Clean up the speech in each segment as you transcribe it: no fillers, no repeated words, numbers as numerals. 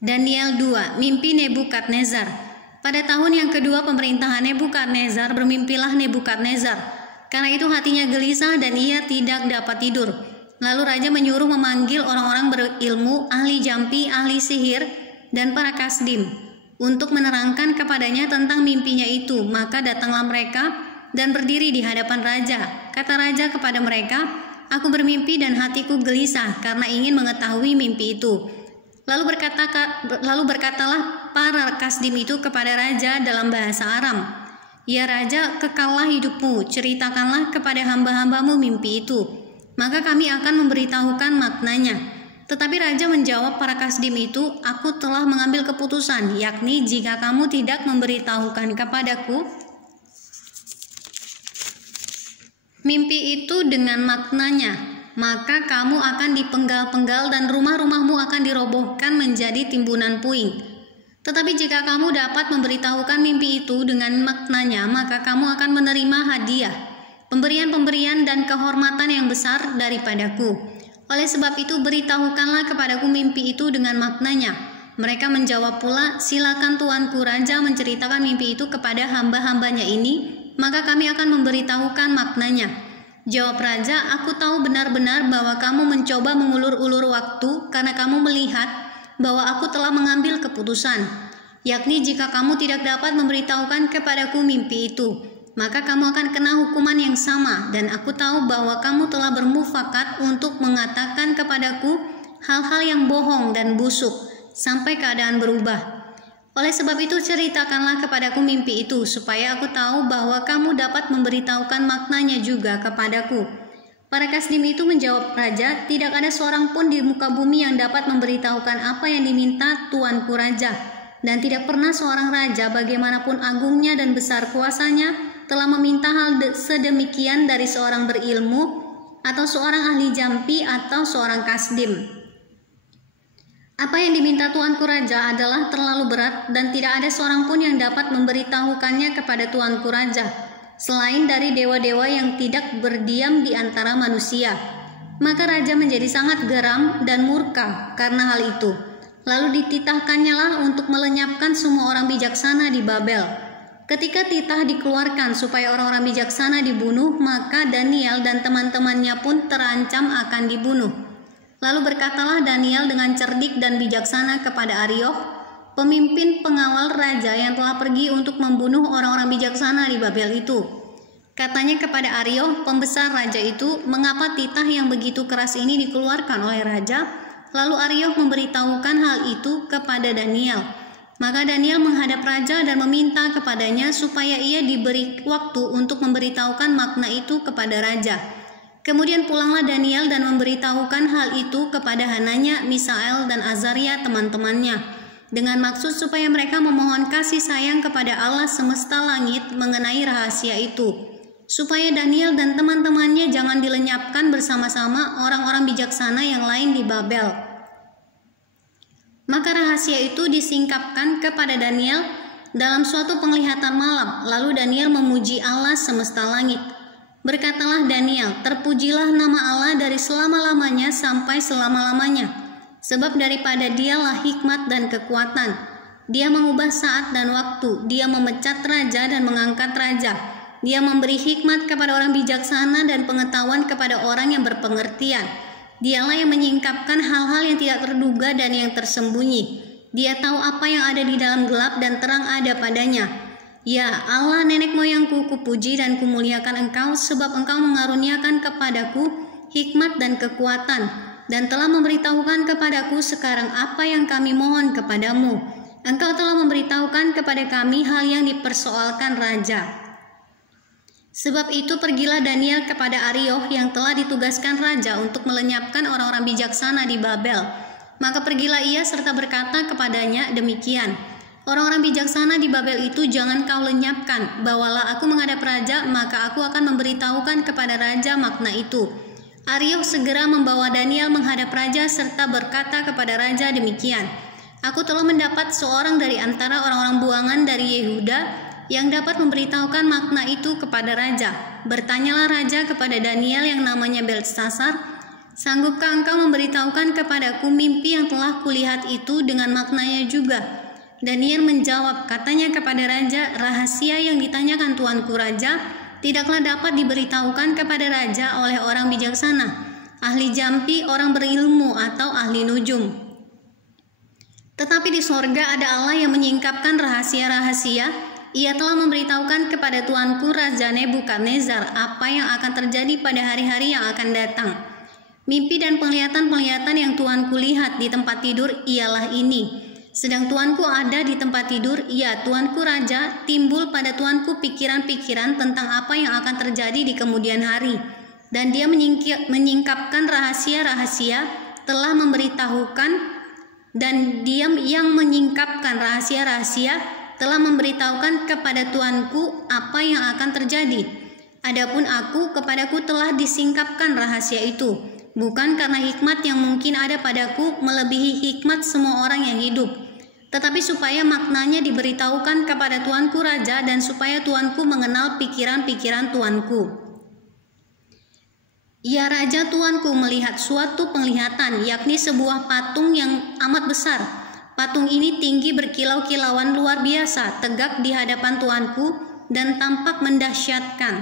Daniel 2. Mimpi Nebukadnezar. Pada tahun yang kedua pemerintahan Nebukadnezar, bermimpilah Nebukadnezar. Karena itu hatinya gelisah dan ia tidak dapat tidur. Lalu raja menyuruh memanggil orang-orang berilmu, ahli jampi, ahli sihir, dan para kasdim untuk menerangkan kepadanya tentang mimpinya itu. Maka datanglah mereka dan berdiri di hadapan raja. Kata raja kepada mereka, "Aku bermimpi dan hatiku gelisah karena ingin mengetahui mimpi itu." Lalu berkatalah para kasdim itu kepada raja dalam bahasa Aram, "Ya raja, kekallah hidupmu, ceritakanlah kepada hamba-hambamu mimpi itu, maka kami akan memberitahukan maknanya." Tetapi raja menjawab para kasdim itu, "Aku telah mengambil keputusan, yakni jika kamu tidak memberitahukan kepadaku mimpi itu dengan maknanya, maka kamu akan dipenggal-penggal dan rumah-rumahmu akan dirobohkan menjadi timbunan puing. Tetapi jika kamu dapat memberitahukan mimpi itu dengan maknanya, maka kamu akan menerima hadiah, pemberian-pemberian dan kehormatan yang besar daripadaku. Oleh sebab itu beritahukanlah kepadaku mimpi itu dengan maknanya." Mereka menjawab pula, "Silakan tuanku raja menceritakan mimpi itu kepada hamba-hambanya ini, maka kami akan memberitahukan maknanya." Jawab raja, "Aku tahu benar-benar bahwa kamu mencoba mengulur-ulur waktu karena kamu melihat bahwa aku telah mengambil keputusan, yakni jika kamu tidak dapat memberitahukan kepadaku mimpi itu, maka kamu akan kena hukuman yang sama, dan aku tahu bahwa kamu telah bermufakat untuk mengatakan kepadaku hal-hal yang bohong dan busuk sampai keadaan berubah. Oleh sebab itu ceritakanlah kepadaku mimpi itu, supaya aku tahu bahwa kamu dapat memberitahukan maknanya juga kepadaku." Para kasdim itu menjawab raja, "Tidak ada seorang pun di muka bumi yang dapat memberitahukan apa yang diminta tuanku raja, dan tidak pernah seorang raja bagaimanapun agungnya dan besar kuasanya telah meminta hal sedemikian dari seorang berilmu atau seorang ahli jampi atau seorang kasdim. Apa yang diminta tuanku raja adalah terlalu berat dan tidak ada seorang pun yang dapat memberitahukannya kepada tuanku raja, selain dari dewa-dewa yang tidak berdiam di antara manusia." Maka raja menjadi sangat geram dan murka karena hal itu. Lalu dititahkannya lah untuk melenyapkan semua orang bijaksana di Babel. Ketika titah dikeluarkan supaya orang-orang bijaksana dibunuh, maka Daniel dan teman-temannya pun terancam akan dibunuh. Lalu berkatalah Daniel dengan cerdik dan bijaksana kepada Arioch, pemimpin pengawal raja yang telah pergi untuk membunuh orang-orang bijaksana di Babel itu. Katanya kepada Arioch, pembesar raja itu, "Mengapa titah yang begitu keras ini dikeluarkan oleh raja?" Lalu Arioch memberitahukan hal itu kepada Daniel. Maka Daniel menghadap raja dan meminta kepadanya supaya ia diberi waktu untuk memberitahukan makna itu kepada raja. Kemudian pulanglah Daniel dan memberitahukan hal itu kepada Hananya, Misael, dan Azaria teman-temannya, dengan maksud supaya mereka memohon kasih sayang kepada Allah semesta langit mengenai rahasia itu, supaya Daniel dan teman-temannya jangan dilenyapkan bersama-sama orang-orang bijaksana yang lain di Babel. Maka rahasia itu disingkapkan kepada Daniel dalam suatu penglihatan malam. Lalu Daniel memuji Allah semesta langit. Berkatalah Daniel, "Terpujilah nama Allah dari selama-lamanya sampai selama-lamanya, sebab daripada Dialah hikmat dan kekuatan. Dia mengubah saat dan waktu, Dia memecat raja dan mengangkat raja. Dia memberi hikmat kepada orang bijaksana dan pengetahuan kepada orang yang berpengertian. Dialah yang menyingkapkan hal-hal yang tidak terduga dan yang tersembunyi. Dia tahu apa yang ada di dalam gelap dan terang ada padanya. Ya Allah, nenek moyangku, kupuji dan kumuliakan Engkau, sebab Engkau mengaruniakan kepadaku hikmat dan kekuatan, dan telah memberitahukan kepadaku sekarang apa yang kami mohon kepadamu. Engkau telah memberitahukan kepada kami hal yang dipersoalkan raja. Sebab itu pergilah Daniel kepada Arioch yang telah ditugaskan raja untuk melenyapkan orang-orang bijaksana di Babel. Maka pergilah ia serta berkata kepadanya demikian, 'Orang-orang bijaksana di Babel itu jangan kau lenyapkan. Bawalah aku menghadap raja, maka aku akan memberitahukan kepada raja makna itu.' Arioch segera membawa Daniel menghadap raja serta berkata kepada raja demikian, 'Aku telah mendapat seorang dari antara orang-orang buangan dari Yehuda yang dapat memberitahukan makna itu kepada raja.' Bertanyalah raja kepada Daniel yang namanya Beltsasar, Sanggupkah engkau memberitahukan kepadaku mimpi yang telah kulihat itu dengan maknanya juga?" Daniel menjawab, katanya kepada raja, "Rahasia yang ditanyakan tuanku raja tidaklah dapat diberitahukan kepada raja oleh orang bijaksana, ahli jampi, orang berilmu, atau ahli nujum. Tetapi di sorga ada Allah yang menyingkapkan rahasia-rahasia. Ia telah memberitahukan kepada tuanku Raja Nebukadnezar apa yang akan terjadi pada hari-hari yang akan datang. Mimpi dan penglihatan-penglihatan yang tuanku lihat di tempat tidur ialah ini. Sedang tuanku ada di tempat tidur, ya tuanku raja, timbul pada tuanku pikiran-pikiran tentang apa yang akan terjadi di kemudian hari. Dan dia menyingkapkan rahasia-rahasia, telah memberitahukan, dan dia yang menyingkapkan rahasia-rahasia telah memberitahukan kepada tuanku apa yang akan terjadi. Adapun aku, kepadaku telah disingkapkan rahasia itu, bukan karena hikmat yang mungkin ada padaku melebihi hikmat semua orang yang hidup, tetapi supaya maknanya diberitahukan kepada tuanku raja dan supaya tuanku mengenal pikiran-pikiran tuanku. Ya raja tuanku melihat suatu penglihatan, yakni sebuah patung yang amat besar. Patung ini tinggi berkilau-kilauan luar biasa, tegak di hadapan tuanku dan tampak mendahsyatkan.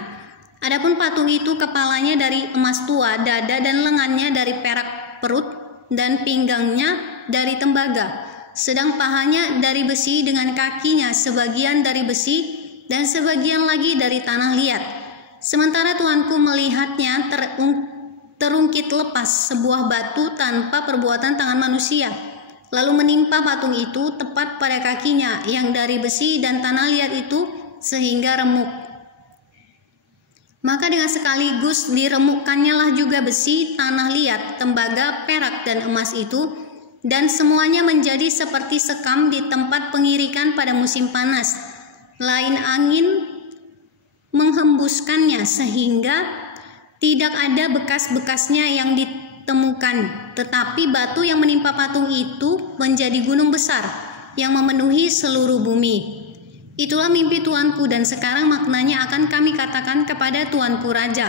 Adapun patung itu kepalanya dari emas tua, dada dan lengannya dari perak perut, dan pinggangnya dari tembaga. Sedang pahanya dari besi dengan kakinya sebagian dari besi dan sebagian lagi dari tanah liat. Sementara tuanku melihatnya terungkit lepas sebuah batu tanpa perbuatan tangan manusia, lalu menimpa patung itu tepat pada kakinya yang dari besi dan tanah liat itu sehingga remuk. Maka dengan sekaligus diremukkannya lah juga besi, tanah liat, tembaga, perak dan emas itu, dan semuanya menjadi seperti sekam di tempat pengirikan pada musim panas. Lain angin menghembuskannya sehingga tidak ada bekas-bekasnya yang ditemukan, tetapi batu yang menimpa patung itu menjadi gunung besar yang memenuhi seluruh bumi. Itulah mimpi tuanku dan sekarang maknanya akan kami katakan kepada tuanku raja.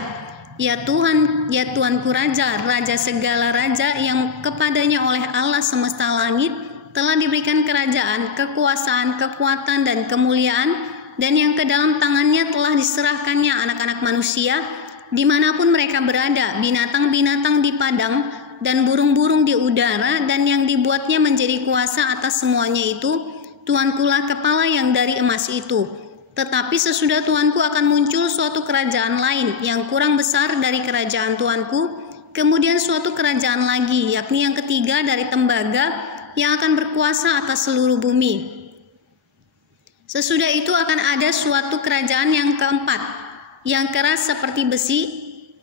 Ya Tuhan, ya tuanku raja, raja segala raja yang kepadanya oleh Allah semesta langit telah diberikan kerajaan, kekuasaan, kekuatan dan kemuliaan, dan yang ke dalam tangannya telah diserahkannya anak-anak manusia dimanapun mereka berada, binatang-binatang di padang dan burung-burung di udara, dan yang dibuatnya menjadi kuasa atas semuanya itu. Tuankulah kepala yang dari emas itu. Tetapi sesudah tuanku akan muncul suatu kerajaan lain yang kurang besar dari kerajaan tuanku, kemudian suatu kerajaan lagi, yakni yang ketiga dari tembaga, yang akan berkuasa atas seluruh bumi. Sesudah itu akan ada suatu kerajaan yang keempat, yang keras seperti besi,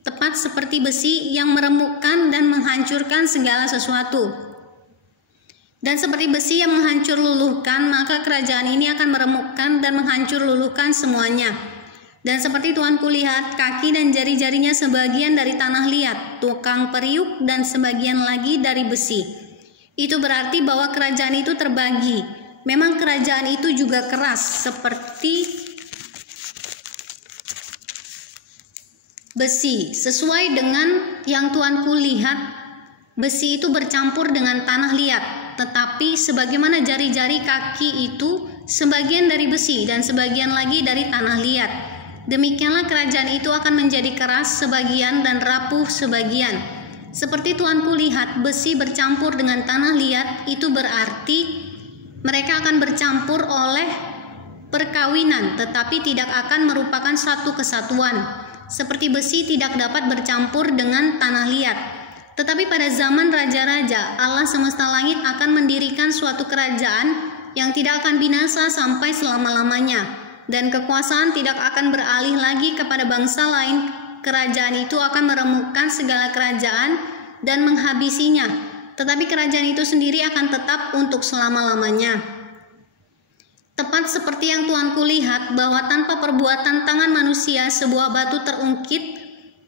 tepat seperti besi, yang meremukkan dan menghancurkan segala sesuatu. Dan seperti besi yang menghancur luluhkan, maka kerajaan ini akan meremukkan dan menghancur luluhkan semuanya. Dan seperti tuanku lihat, kaki dan jari-jarinya sebagian dari tanah liat, tukang periuk, dan sebagian lagi dari besi. Itu berarti bahwa kerajaan itu terbagi. Memang kerajaan itu juga keras seperti besi. Sesuai dengan yang tuanku lihat, besi itu bercampur dengan tanah liat. Tetapi sebagaimana jari-jari kaki itu sebagian dari besi dan sebagian lagi dari tanah liat. Demikianlah kerajaan itu akan menjadi keras sebagian dan rapuh sebagian. Seperti tuanku lihat, besi bercampur dengan tanah liat, itu berarti mereka akan bercampur oleh perkawinan, tetapi tidak akan merupakan satu kesatuan. Seperti besi tidak dapat bercampur dengan tanah liat. Tetapi pada zaman raja-raja, Allah semesta langit akan mendirikan suatu kerajaan yang tidak akan binasa sampai selama-lamanya, dan kekuasaan tidak akan beralih lagi kepada bangsa lain. Kerajaan itu akan meremukkan segala kerajaan dan menghabisinya, tetapi kerajaan itu sendiri akan tetap untuk selama-lamanya. Tepat seperti yang tuanku lihat, bahwa tanpa perbuatan tangan manusia sebuah batu terungkit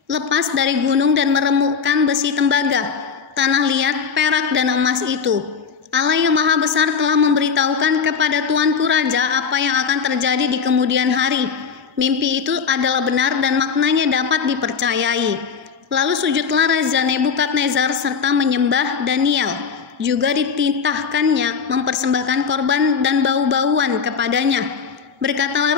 lepas dari gunung dan meremukkan besi, tembaga, tanah liat, perak dan emas itu. Allah yang maha besar telah memberitahukan kepada tuanku raja apa yang akan terjadi di kemudian hari. Mimpi itu adalah benar dan maknanya dapat dipercayai. Lalu sujudlah Raja Nebukadnezar serta menyembah Daniel. Juga dititahkannya mempersembahkan korban dan bau-bauan kepadanya. Berkatalah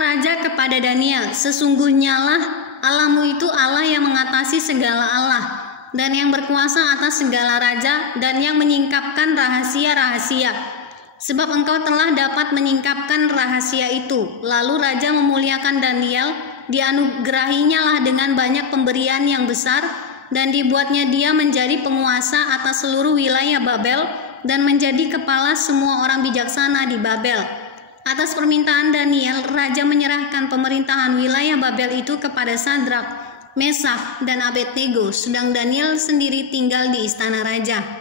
Raja kepada Daniel, sesungguhnya lah Allahmu itu Allah yang mengatasi segala Allah, dan yang berkuasa atas segala raja, dan yang menyingkapkan rahasia-rahasia. Sebab engkau telah dapat menyingkapkan rahasia itu. Lalu Raja memuliakan Daniel, dianugerahinya lah dengan banyak pemberian yang besar, dan dibuatnya dia menjadi penguasa atas seluruh wilayah Babel, dan menjadi kepala semua orang bijaksana di Babel. Atas permintaan Daniel, Raja menyerahkan pemerintahan wilayah Babel itu kepada Sadrak, Mesak, dan Abednego, sedang Daniel sendiri tinggal di istana raja.